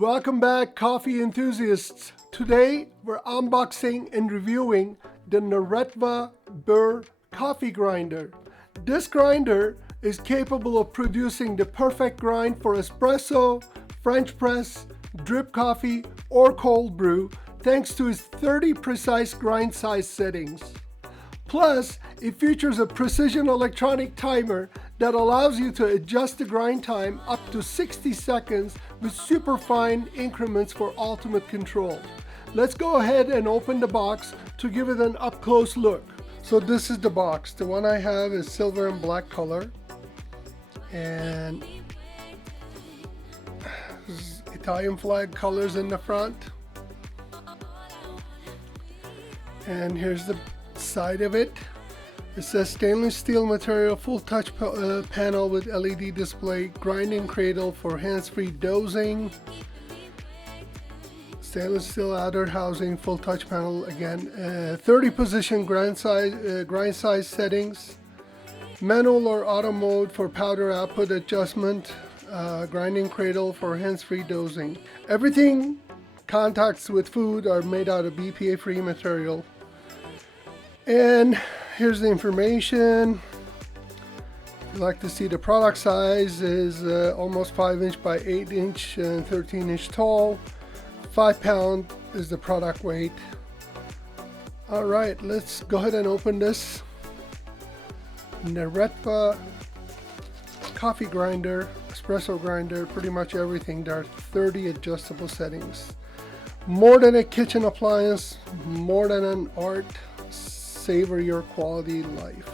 Welcome back, coffee enthusiasts. Today we're unboxing and reviewing the Neretva Burr Coffee Grinder. This grinder is capable of producing the perfect grind for espresso, French press, drip coffee, or cold brew thanks to its 30 precise grind size settings. Plus, it features a precision electronic timer that allows you to adjust the grind time up to 60 seconds with super fine increments for ultimate control. Let's go ahead and open the box to give it an up-close look. So this is the box. The one I have is silver and black color. And Italian flag colors in the front. And here's the side of it. It says stainless steel material, full touch panel with LED display, grinding cradle for hands-free dosing, stainless steel outer housing, full touch panel again, 30 position grind size settings, manual or auto mode for powder output adjustment, grinding cradle for hands-free dosing. Everything contacts with food are made out of BPA-free material. And here's the information. If you'd like to see the product size is almost 5" by 8" and 13" tall. 5 pound is the product weight. All right, let's go ahead and open this Neretva coffee grinder, espresso grinder, pretty much everything. There are 30 adjustable settings. More than a kitchen appliance, more than an art. Savor your quality life.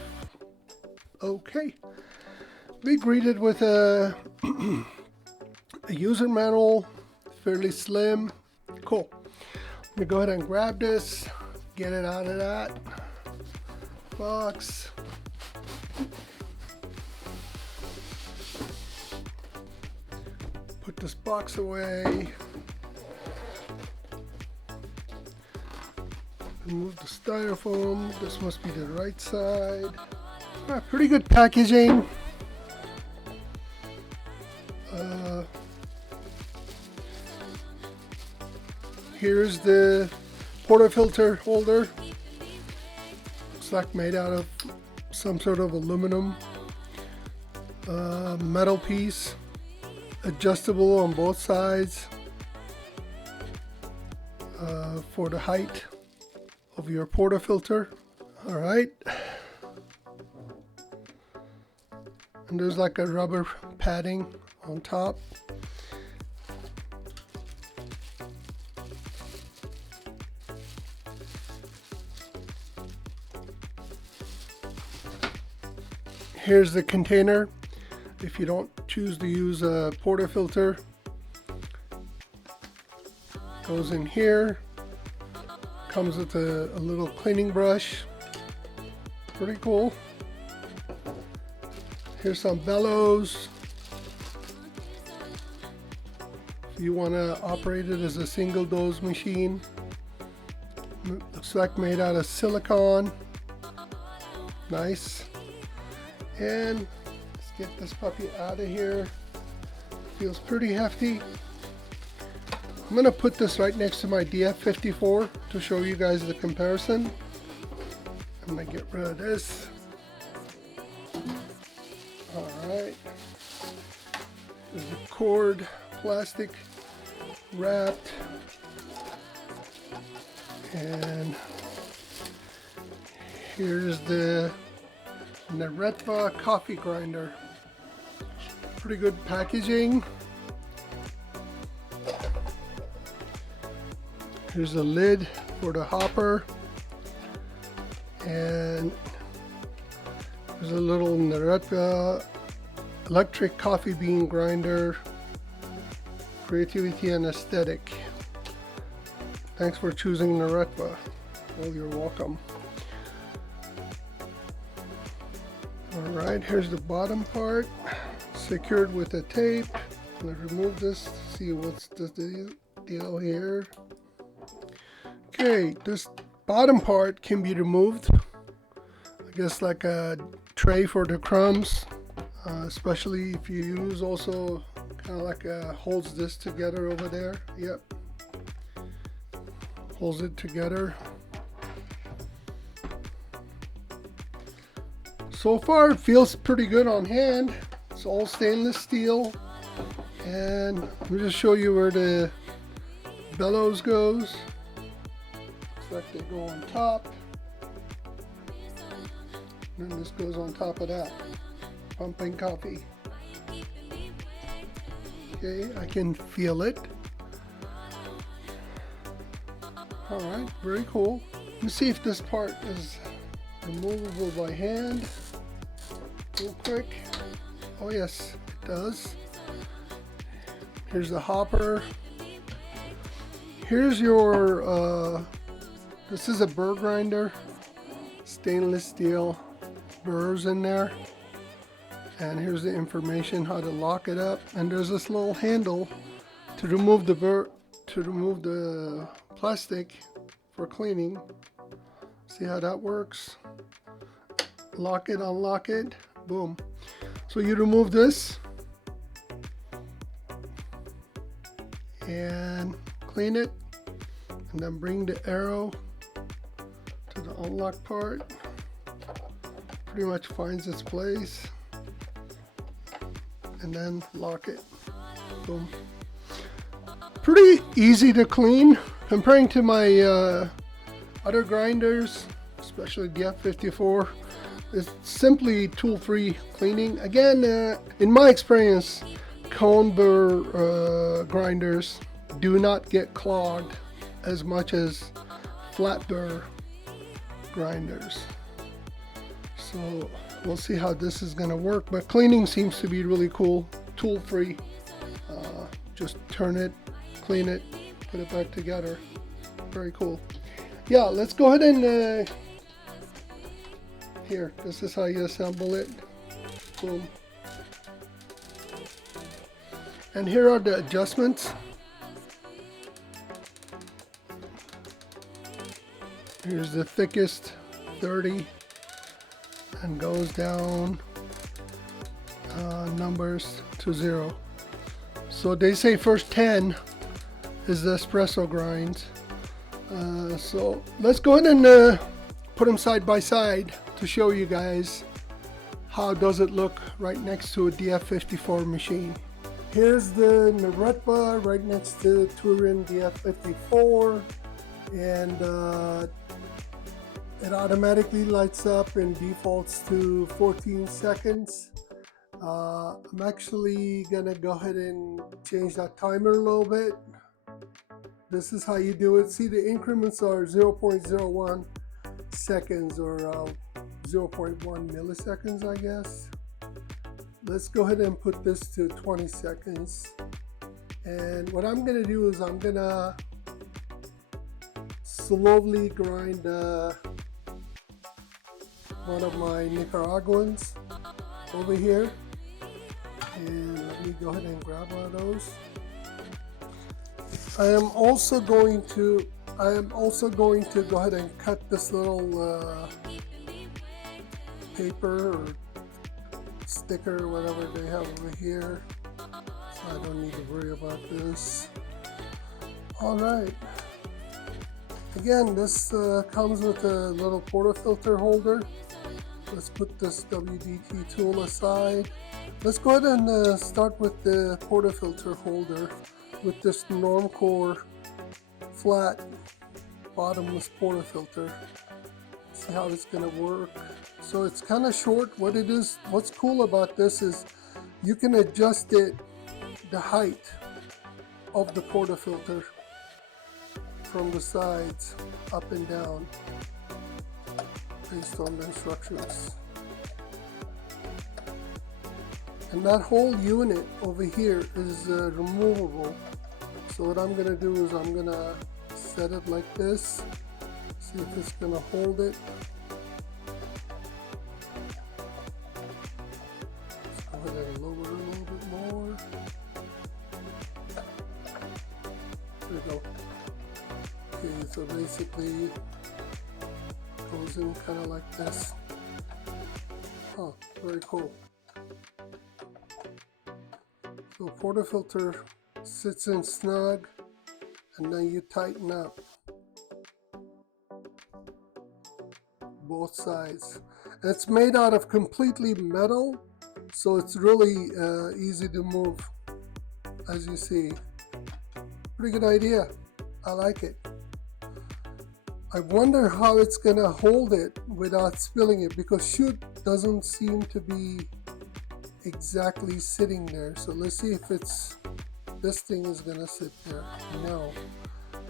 Okay, we greeted with a user manual, fairly slim. Cool. Let me go ahead and grab this, get it out of that box. Put this box away. Remove the styrofoam. This must be the right side. Pretty good packaging. Here's the portafilter holder. Looks like made out of some sort of aluminum metal piece. Adjustable on both sides for the height of your portafilter. All right, and there's like a rubber padding on top. Here's the container if you don't choose to use a portafilter. Goes in here. Comes with a little cleaning brush. Pretty cool. Here's some bellows. If you want to operate it as a single dose machine. Looks like made out of silicone. Nice. And let's get this puppy out of here. Feels pretty hefty. I'm going to put this right next to my DF54 to show you guys the comparison. I'm going to get rid of this. Alright. There's a cord, plastic wrapped. And here's the Neretva coffee grinder. Pretty good packaging. Here's a lid for the hopper, and there's a little Neretva electric coffee bean grinder. Creativity and aesthetic. Thanks for choosing Neretva. Well, you're welcome. All right, here's the bottom part, secured with a tape. Let's remove this to see what's the deal here. Okay, this bottom part can be removed. I guess like a tray for the crumbs, especially if you use also Kind of like holds this together over there. Yep. Holds it together. So far it feels pretty good on hand. It's all stainless steel. And let me just show you where the bellows goes. Looks like they go on top. And then this goes on top of that. Pumping coffee. Okay, I can feel it. Alright, very cool. Let me see if this part is removable by hand. Real quick. Oh yes, it does. Here's the hopper. Here's your, this is a burr grinder. Stainless steel burrs in there. And here's the information how to lock it up. And there's this little handle to remove the burr, to remove the plastic for cleaning. See how that works? Lock it, unlock it, boom. So you remove this and clean it, and then bring the arrow to the unlock part. Pretty much finds its place, and then lock it. Boom. Pretty easy to clean comparing to my other grinders, especially the F54. It's simply tool-free cleaning. Again, in my experience, cone burr grinders do not get clogged as much as flat burr grinders. So we'll see how this is going to work, but cleaning seems to be really cool. Tool-free. Just turn it, clean it, put it back together. Very cool. Yeah, let's go ahead and here, this is how you assemble it. Boom. And here are the adjustments. Here's the thickest, 30, and goes down numbers to 0. So they say first 10 is the espresso grinds. So let's go ahead and put them side by side to show you guys how does it look right next to a DF54 machine. Here's the Neretva right next to Turin DF54, and it automatically lights up and defaults to 14 seconds. I'm actually gonna go ahead and change that timer a little bit. This is how you do it. See, the increments are 0.01 seconds or 0.1 milliseconds, I guess. Let's go ahead and put this to 20 seconds. And what I'm gonna do is I'm gonna slowly grind one of my Nicaraguans over here. And let me go ahead and grab one of those. I am also going to go ahead and cut this little paper or sticker or whatever they have over here, so I don't need to worry about this. Alright, again, this comes with a little portafilter holder. Let's put this WD-T tool aside. Let's go ahead and start with the portafilter holder with this Normcore flat bottomless portafilter. See how it's gonna work. So it's kind of short. What's cool about this is you can adjust it, the height of the portafilter from the sides up and down based on the instructions. And that whole unit over here is removable. So what I'm gonna do is I'm gonna set it like this. See if it's gonna hold it. Let's go ahead and lower it a little bit more. There we go. Okay, so basically it goes in kind of like this. Oh, very cool. So portafilter sits in snug, and then you tighten up both sides. And it's made out of completely metal, so it's really easy to move, as you see. Pretty good idea. I like it. I wonder how it's gonna hold it without spilling it, because chute doesn't seem to be exactly sitting there. So let's see if this thing is gonna sit there. No,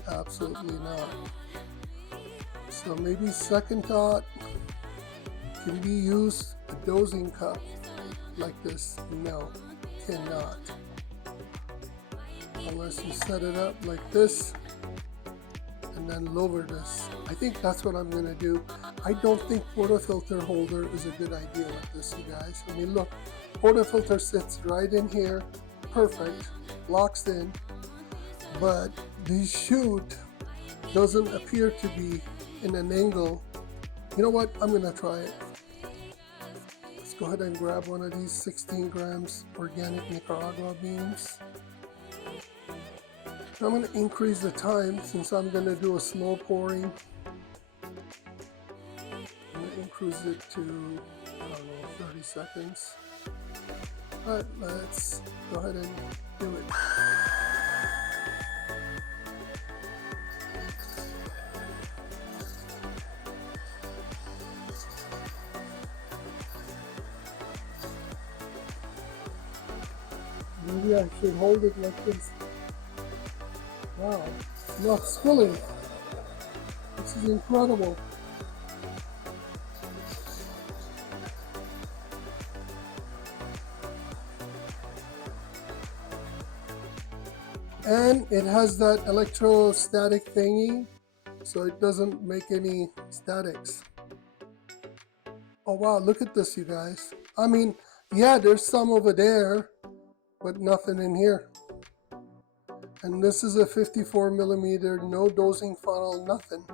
absolutely not. So maybe second thought, can be used a dosing cup like this? No, cannot. Unless you set it up like this and then lower this. I think that's what I'm gonna do. I don't think portafilter holder is a good idea like this, you guys. I mean, look, portafilter sits right in here, perfect, locks in, but the chute doesn't appear to be in an angle. You know what? I'm gonna try it. Let's go ahead and grab one of these 16 grams organic Nicaragua beans. I'm going to increase the time since I'm going to do a slow pouring. I'm going to increase it to, I don't know, 30 seconds. But let's go ahead and do it. Maybe I should hold it like this. Wow, not spilling. This is incredible. And it has that electrostatic thingy, so it doesn't make any statics. Oh wow, look at this, you guys. I mean, yeah, there's some over there, but nothing in here. And this is a 54 millimeter, no dosing funnel, nothing.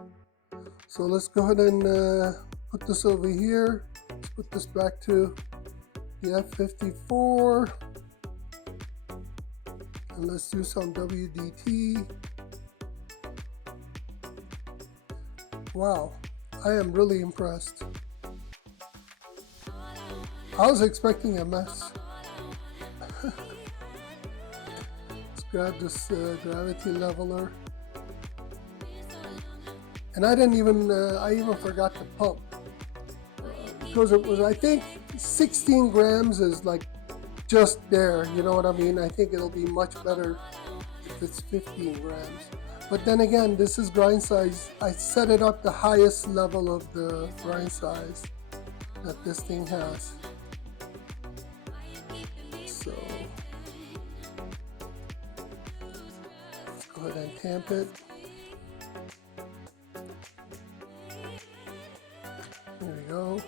So let's go ahead and put this over here. Let's put this back to the F54. And let's do some WDT. Wow, I am really impressed. I was expecting a mess. Grab this gravity leveler, and I didn't even I even forgot to pump because it was, I think 16 grams is like just there, you know what I mean. I think it'll be much better if it's 15 grams, but then again, this is grind size. I set it up the highest level of the grind size that this thing has. So go ahead and tamp it. There we go.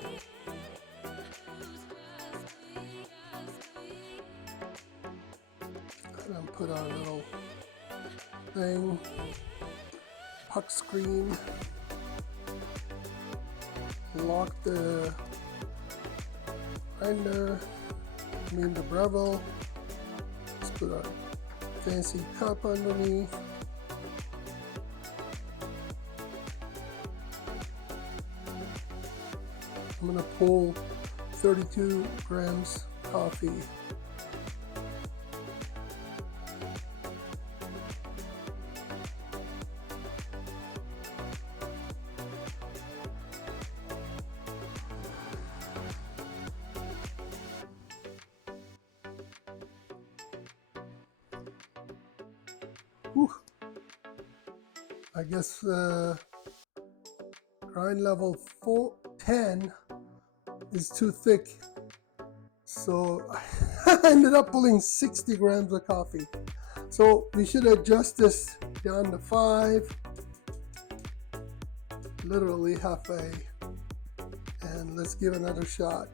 And put our little thing, puck screen, lock the grinder, the Breville. Let's put our fancy cup underneath. I'm going to pull 32 grams coffee. Whew. I guess grind level 10 is too thick, so I ended up pulling 60 grams of coffee. So we should adjust this down to 5, literally halfway, and let's give another shot.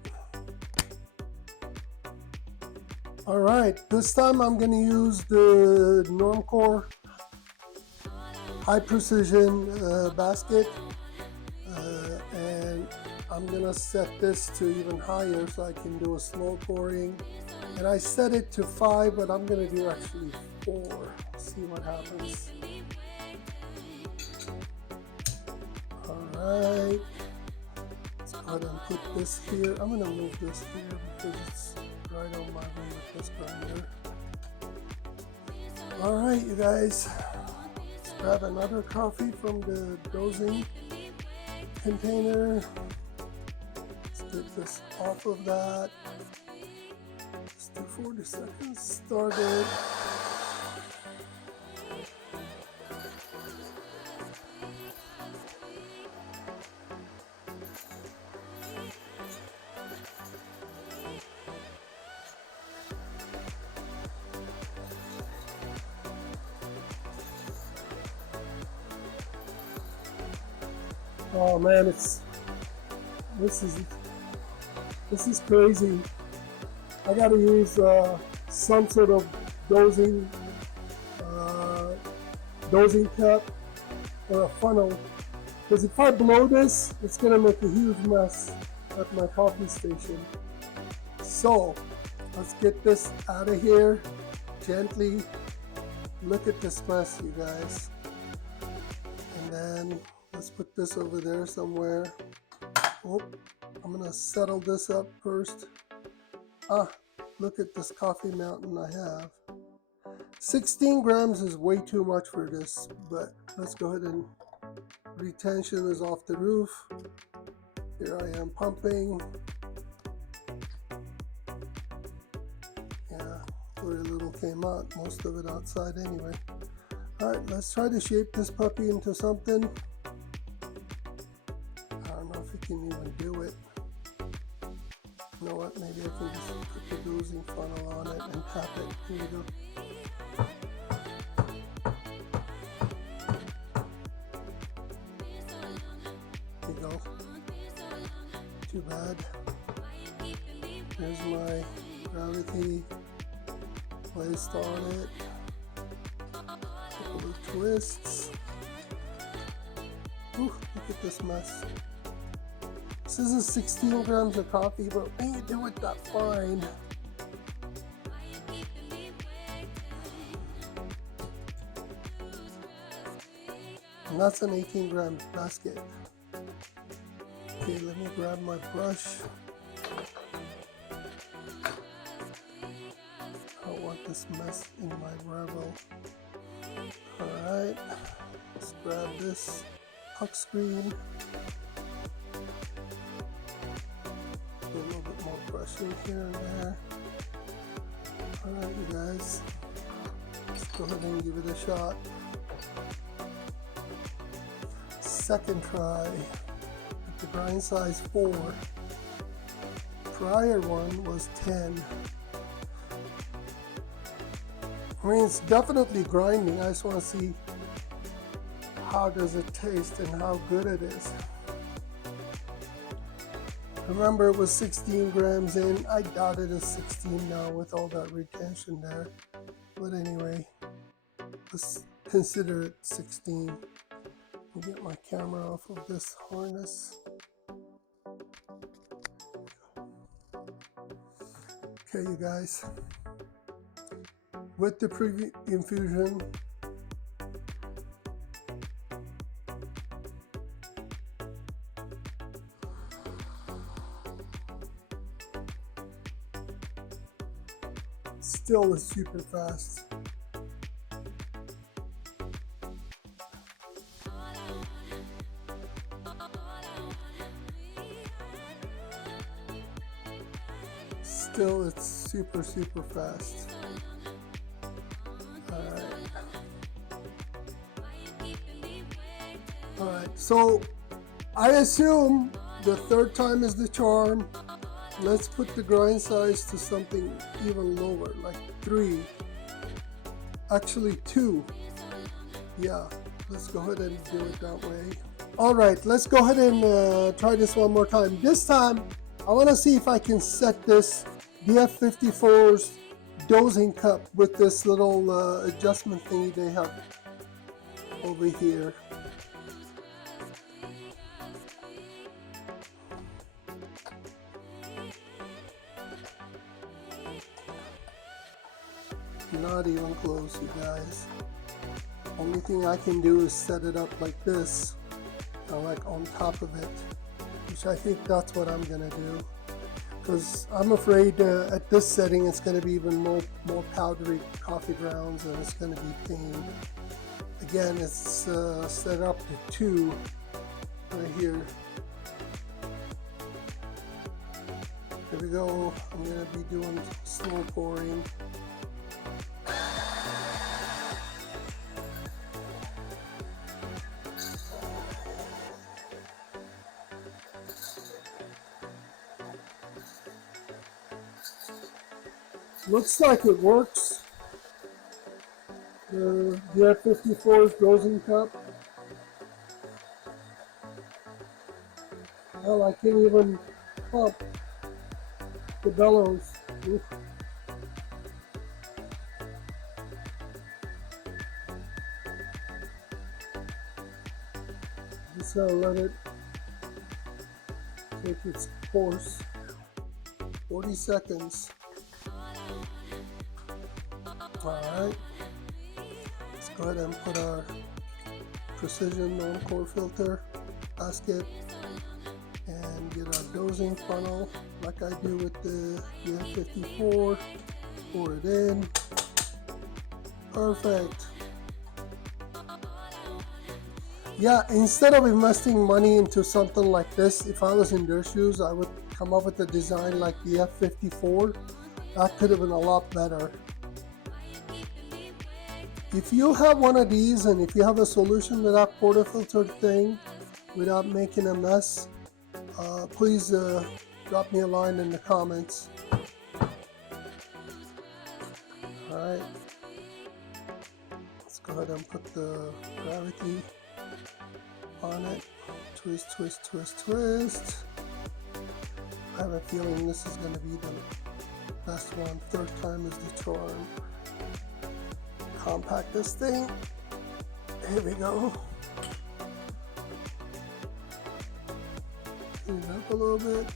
All right, this time I'm going to use the Normcore high precision basket, and I'm gonna set this to even higher so I can do a slow pouring And I set it to 5, but I'm gonna do actually 4. See what happens. Alright. Let's go ahead and put this here. I'm gonna move this here because it's right on my way with this grinder. Alright, you guys. Let's grab another coffee from the dosing container. Let's get this off of that. Let's do 40 seconds. Started. Oh man, this is crazy. I gotta use some sort of dosing cup or a funnel, because if I blow this, it's gonna make a huge mess at my coffee station. So let's get this out of here gently. Look at this mess, you guys. And then let's put this over there somewhere. Oh, I'm gonna settle this up first. Look at this coffee mountain I have. 16 grams is way too much for this, but let's go ahead and retention is off the roof. Here I am pumping. Yeah, very little came out, most of it outside anyway. Alright, let's try to shape this puppy into something. I don't know if we can even do it. You know what, maybe I can just put the dosing funnel on it and tap it. Here we go. There you go. Too bad. There's my gravity placed on it. Couple of twists. Ooh, look at this mess. This isn't 16 grams of coffee, but when you do it that fine, and that's an 18 gram basket. Okay, let me grab my brush. I don't want this mess in my Breville. Alright, let's grab this puck screen. A little bit more brushing here and there. Alright, you guys, let's go ahead and give it a shot. Second try with the grind size 4. Prior one was 10. I mean, it's definitely grinding. I just want to see how does it taste and how good it is. Remember, it was 16 grams in. I doubt it is 16 now with all that retention there. But anyway, let's consider it 16. I'll get my camera off of this harness. Okay, you guys. With the pre-infusion, still is super fast. Still, it's super fast. Alright, so I assume the third time is the charm. Let's put the grind size to something even lower, like 3. Actually 2. Yeah, let's go ahead and do it that way. Alright, let's go ahead and try this one more time. This time, I want to see if I can set this DF54's dosing cup with this little adjustment thingy they have over here. Not even close, you guys. Only thing I can do is set it up like this, like on top of it, which I think that's what I'm gonna do, because I'm afraid at this setting it's gonna be even more powdery coffee grounds, and it's gonna be pain. Again, it's set up to 2 right here. Here we go. I'm gonna be doing slow pouring. Looks like it works. The F54's dosing cup. Well, I can't even pump the bellows. Oof. Just gotta let it take its course. 40 seconds. Alright, let's go ahead and put our precision Normcore filter basket and get our dosing funnel like I do with the F54. Pour it in. Perfect. Yeah, instead of investing money into something like this, if I was in their shoes, I would come up with a design like the F54. That could have been a lot better. If you have one of these, and if you have a solution to that portafilter thing without making a mess, please drop me a line in the comments. Alright, let's go ahead and put the gravity on it. Twist, twist, twist, twist. I have a feeling this is going to be the best one. Third time is the charm. Compact this thing. Here we go. Clean it up a little bit.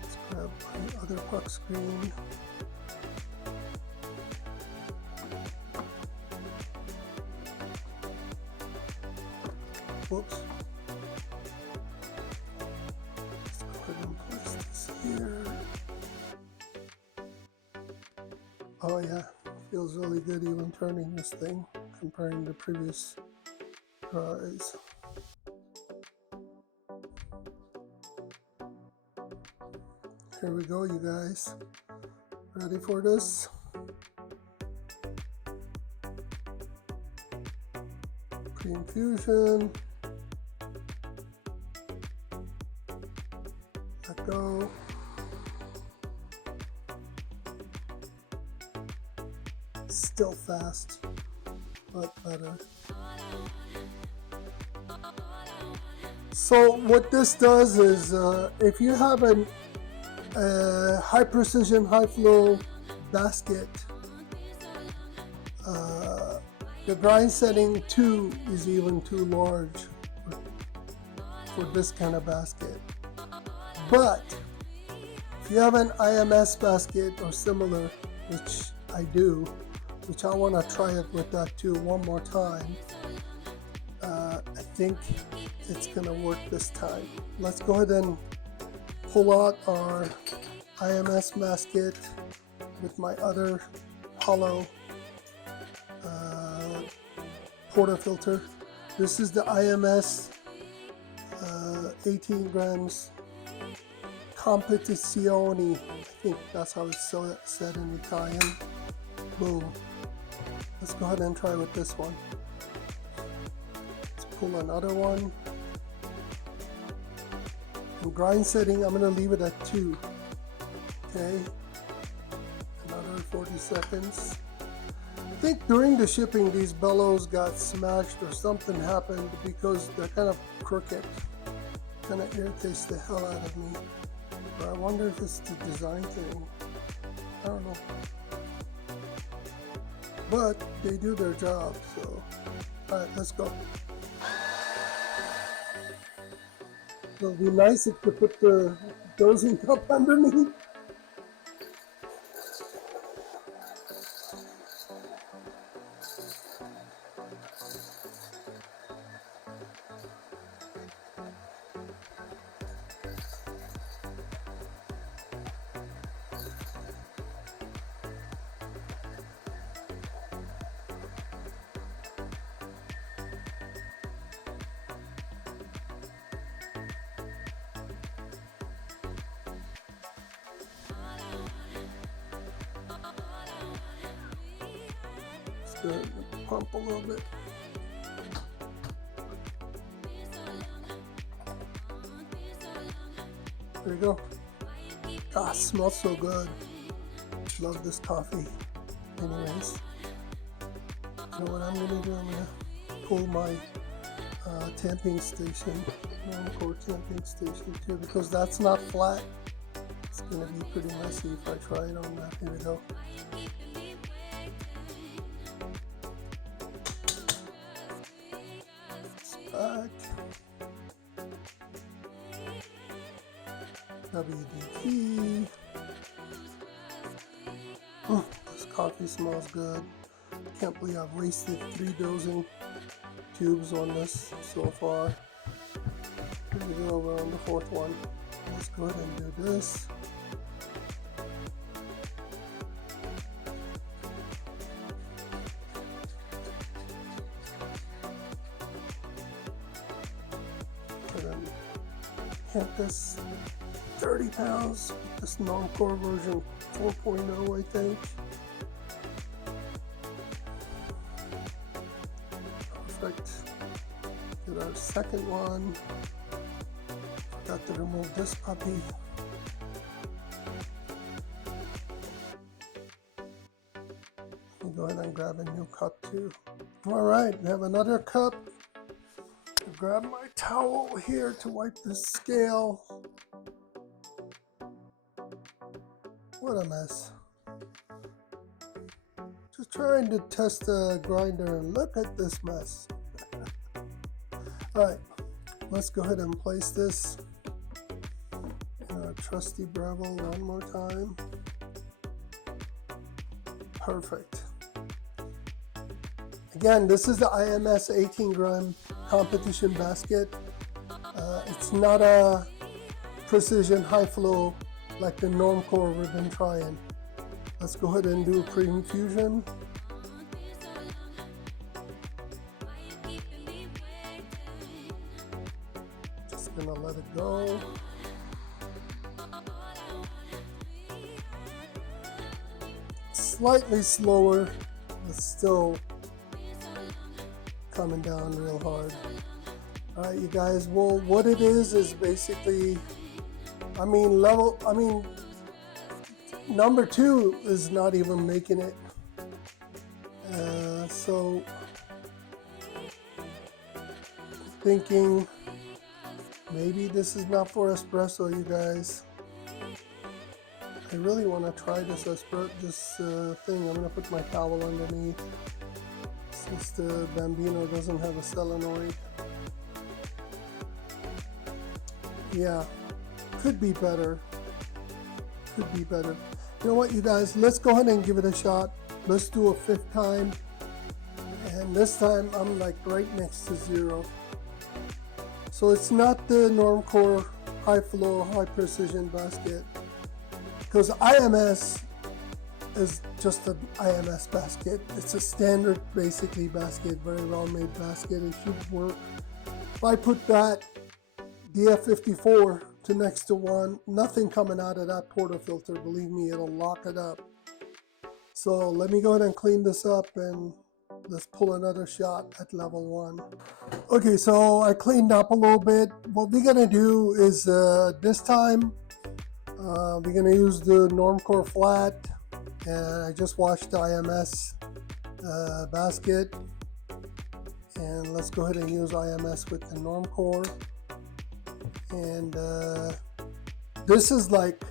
Let's grab my other puck screen. Whoops. Let's go ahead and place this here. Oh yeah, feels really good even turning this thing comparing to previous tries. Here we go, you guys. Ready for this? Pre-infusion. Let go. Still fast, but better. So what this does is, if you have a high precision, high flow basket, the grind setting 2 is even too large for this kind of basket. But if you have an IMS basket or similar, which I do, which I want to try it with that too one more time, I think it's going to work this time. Let's go ahead and pull out our IMS basket with my other hollow portafilter. This is the IMS 18 grams competizione. I think that's how it's said in Italian. Boom. Let's go ahead and try with this one. Let's pull another one. And grind setting, I'm going to leave it at 2. Okay. Another 40 seconds. I think during the shipping these bellows got smashed or something happened because they're kind of crooked. Kind of irritates the hell out of me. But I wonder if it's the design thing. I don't know. But they do their job, so alright, let's go. It'll be nice if you put the dosing cup underneath. to pump a little bit. There you go. Ah, smells so good. Love this coffee. Anyways, you know what I'm gonna do? I'm gonna pull my tamping station, Normcore tamping station too, because that's not flat. It's gonna be pretty messy if I try it on that. Here we go. It's back. WDT. This coffee smells good. Can't believe I've wasted 3 dozen tubes on this so far. Here we go, we're on the 4th one. Let's go ahead and do this. And hit this 30 pounds, this Normcore version 4.0, I think. Perfect. Get our second one. Got to remove this puppy. Let me go ahead and grab a new cup too. All right, we have another cup. Grab my towel here to wipe the scale. What a mess. Just trying to test the grinder and look at this mess. Alright, let's go ahead and place this in our trusty Breville one more time. Perfect. Again, this is the IMS 18 gram competition basket. It's not a precision high flow like the Normcore we've been trying. Let's go ahead and do pre-infusion. Just gonna let it go. Slightly slower, but still coming down real hard. All right, you guys, well, what it is basically, number 2 is not even making it. So thinking maybe this is not for espresso, you guys. I really want to try this thing. I'm gonna put my towel underneath since the Bambino doesn't have a solenoid. Yeah, could be better. Could be better. You know what, you guys? Let's go ahead and give it a shot. Let's do a 5th time. And this time I'm like right next to 0. So it's not the Normcore high flow, high precision basket. Because IMS is just an IMS basket. It's a standard, basically, basket. Very well made basket. It should work. If I put that DF54 to next to 1, nothing coming out of that portafilter. Believe me, it'll lock it up. So let me go ahead and clean this up and let's pull another shot at level 1. Okay, so I cleaned up a little bit. What we're gonna do is this time we're gonna use the Normcore flat, and I just washed the IMS basket, and let's go ahead and use IMS with the Normcore. And this is like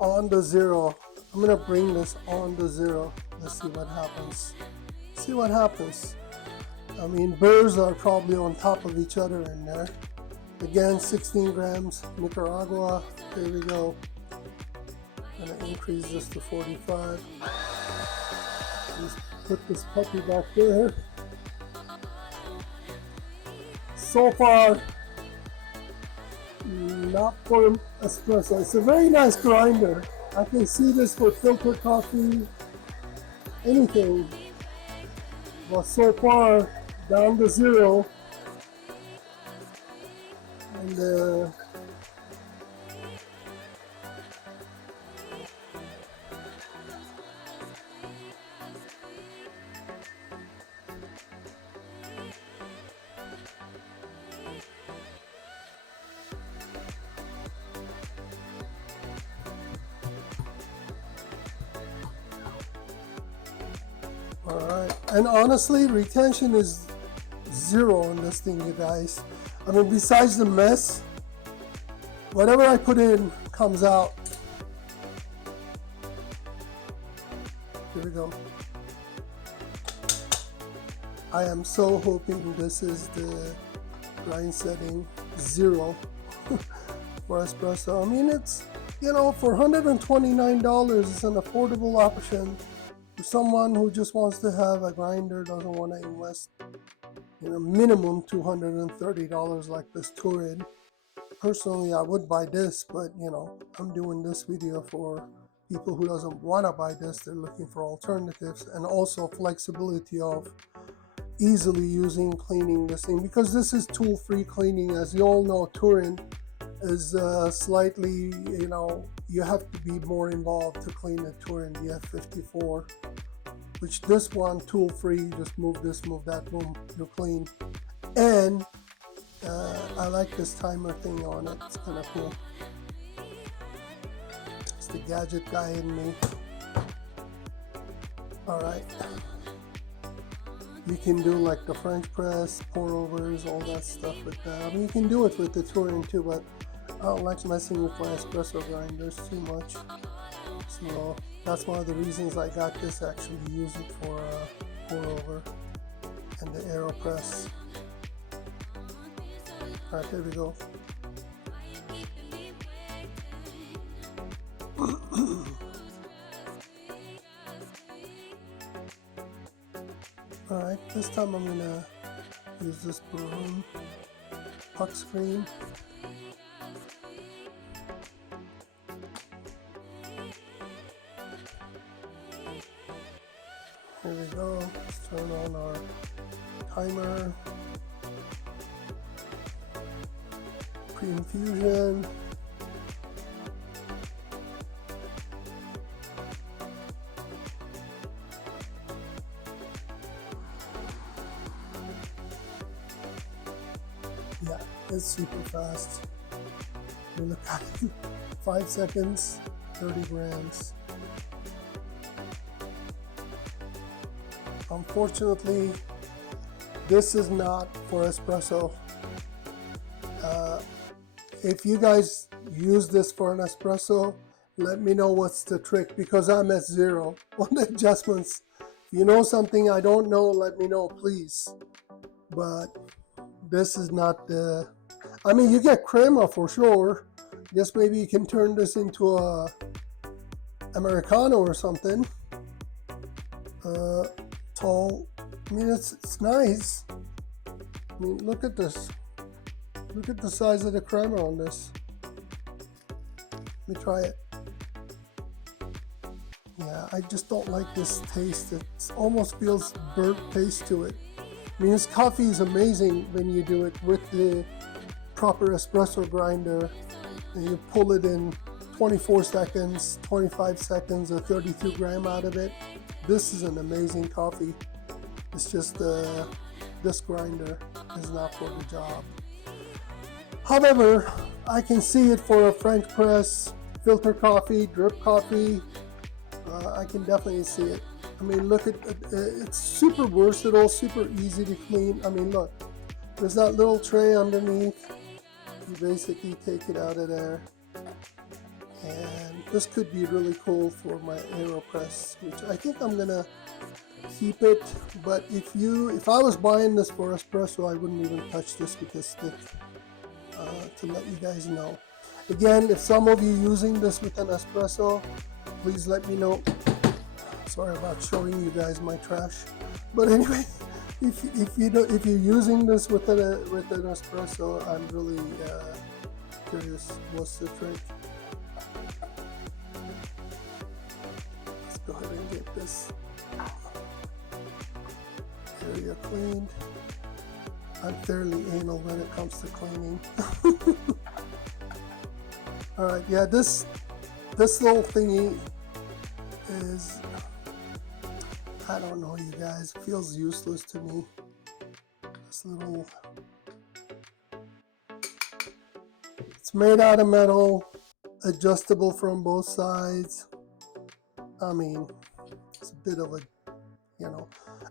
on the 0. I'm gonna bring this on the 0. Let's see what happens. See what happens. I mean, burrs are probably on top of each other in there. Again, 16 grams Nicaragua. There we go. I'm gonna increase this to 45. Just put this puppy back there. So far, not for espresso. It's a very nice grinder. I can see this for filter coffee, anything. But so far, down to 0. And Alright, and honestly, retention is zero on this thing, you guys. I mean, besides the mess, whatever I put in comes out. Here we go. I am so hoping this is the grind setting 0 for espresso. I mean, it's, you know, for $129, it's an affordable option for someone who just wants to have a grinder, doesn't want to invest, you know, minimum $230 like this Turin. Personally, I would buy this, but you know, I'm doing this video for people who doesn't want to buy this. They're looking for alternatives and also flexibility of easily using, cleaning this thing, because this is tool-free cleaning. As you all know, Turin is slightly, you know, you have to be more involved to clean the Turin, the F54, which this one, tool-free, just move this, move that, boom, you're clean. And I like this timer thing on it, it's kind of cool. It's the gadget guy in me. Alright. You can do like the French press, pour overs, all that stuff with that. I mean, you can do it with the Turin too, but I don't like messing with my espresso grinders too much. So that's one of the reasons I got this, actually use it for pour over and the AeroPress. Alright, here we go. Alright, this time I'm gonna use this Brewing puck screen. Here we go. Let's turn on our timer. Pre-infusion. Yeah, it's super fast. You look at it, 5 seconds, 30 grams. Unfortunately, this is not for espresso. If you guys use this for an espresso, let me know what's the trick, because I'm at 0 on the adjustments. If you know something I don't know, let me know, please. But this is not the, I mean, you get crema for sure. Guess maybe you can turn this into a Americano or something. Tall, I mean, it's nice. I mean, look at this. Look at the size of the crema on this. Let me try it. Yeah, I just don't like this taste. It almost feels burnt taste to it. I mean, this coffee is amazing when you do it with the proper espresso grinder and you pull it in 24 seconds, 25 seconds, or 32 gram out of it. This is an amazing coffee. It's just this grinder is not for the job. However, I can see it for a French press, filter coffee, drip coffee. I can definitely see it. I mean, look at it. It's super versatile, super easy to clean. I mean, look, there's that little tray underneath. You basically take it out of there. And this could be really cool for my AeroPress, which I think I'm gonna keep it. But if I was buying this for espresso, I wouldn't even touch this with this stick, to let you guys know. Again, if some of you using this with an espresso, please let me know. Sorry about showing you guys my trash, but anyway, if you're using this with an espresso, I'm really curious what's the trick. Let's go ahead and get this area cleaned. I'm fairly anal when it comes to cleaning. All right, yeah, this little thingy is, I don't know, you guys, it feels useless to me. This little, it's made out of metal, adjustable from both sides. I mean, it's a bit of a, you know.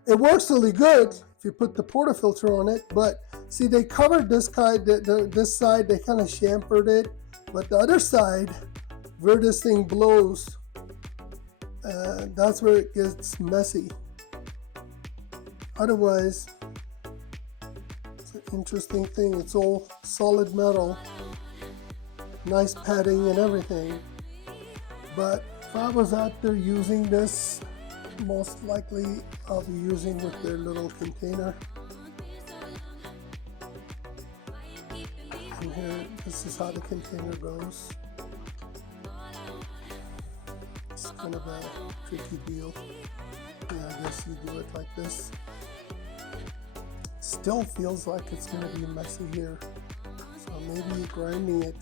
It works really good if you put the portafilter on it, but see, they covered this side, this side, they kind of chamfered it, but the other side, where this thing blows, that's where it gets messy. Otherwise, it's an interesting thing. It's all solid metal, nice padding and everything. But if I was out there using this, most likely I'll be using with their little container. And here, this is how the container goes. It's kind of a tricky deal. Yeah, I guess you do it like this. Still feels like it's going to be messy here. So maybe grinding it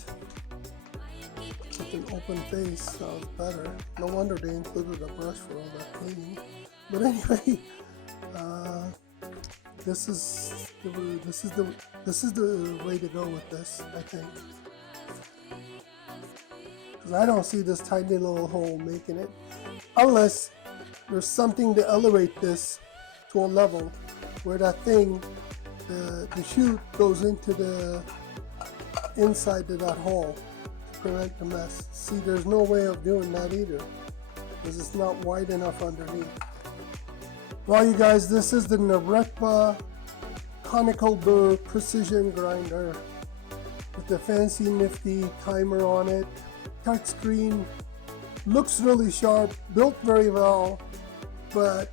with an open face sounds better. No wonder they included a brush for all that cleaning. But anyway, this is the way to go with this, I think. Because I don't see this tiny little hole making it, unless there's something to elevate this to a level where that thing, the chute goes into the inside of that hole to prevent the mess. See, there's no way of doing that either, because it's not wide enough underneath. Well, you guys, this is the Neretva Conical Burr Precision Grinder with the fancy nifty timer on it. Touch screen, looks really sharp, built very well, but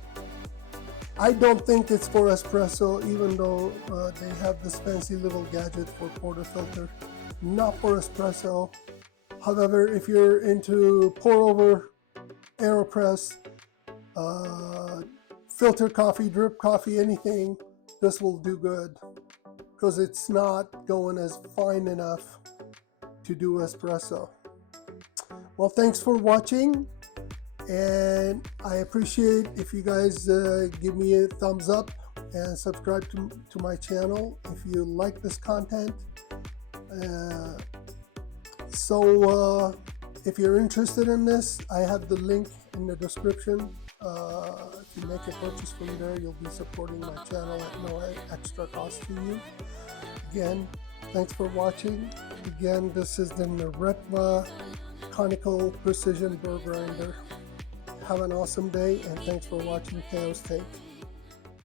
I don't think it's for espresso, even though they have this fancy little gadget for portafilter. Not for espresso. However, if you're into pour over, AeroPress, filter coffee, drip coffee, anything, this will do good, because it's not going as fine enough to do espresso. Well, thanks for watching, and I appreciate if you guys give me a thumbs up and subscribe to my channel if you like this content. If you're interested in this, I have the link in the description. If you make a purchase from there, you'll be supporting my channel at no extra cost to you. Again, thanks for watching. Again, this is the Neretva Conical Precision Burr Grinder. Have an awesome day, and thanks for watching Chaos Take.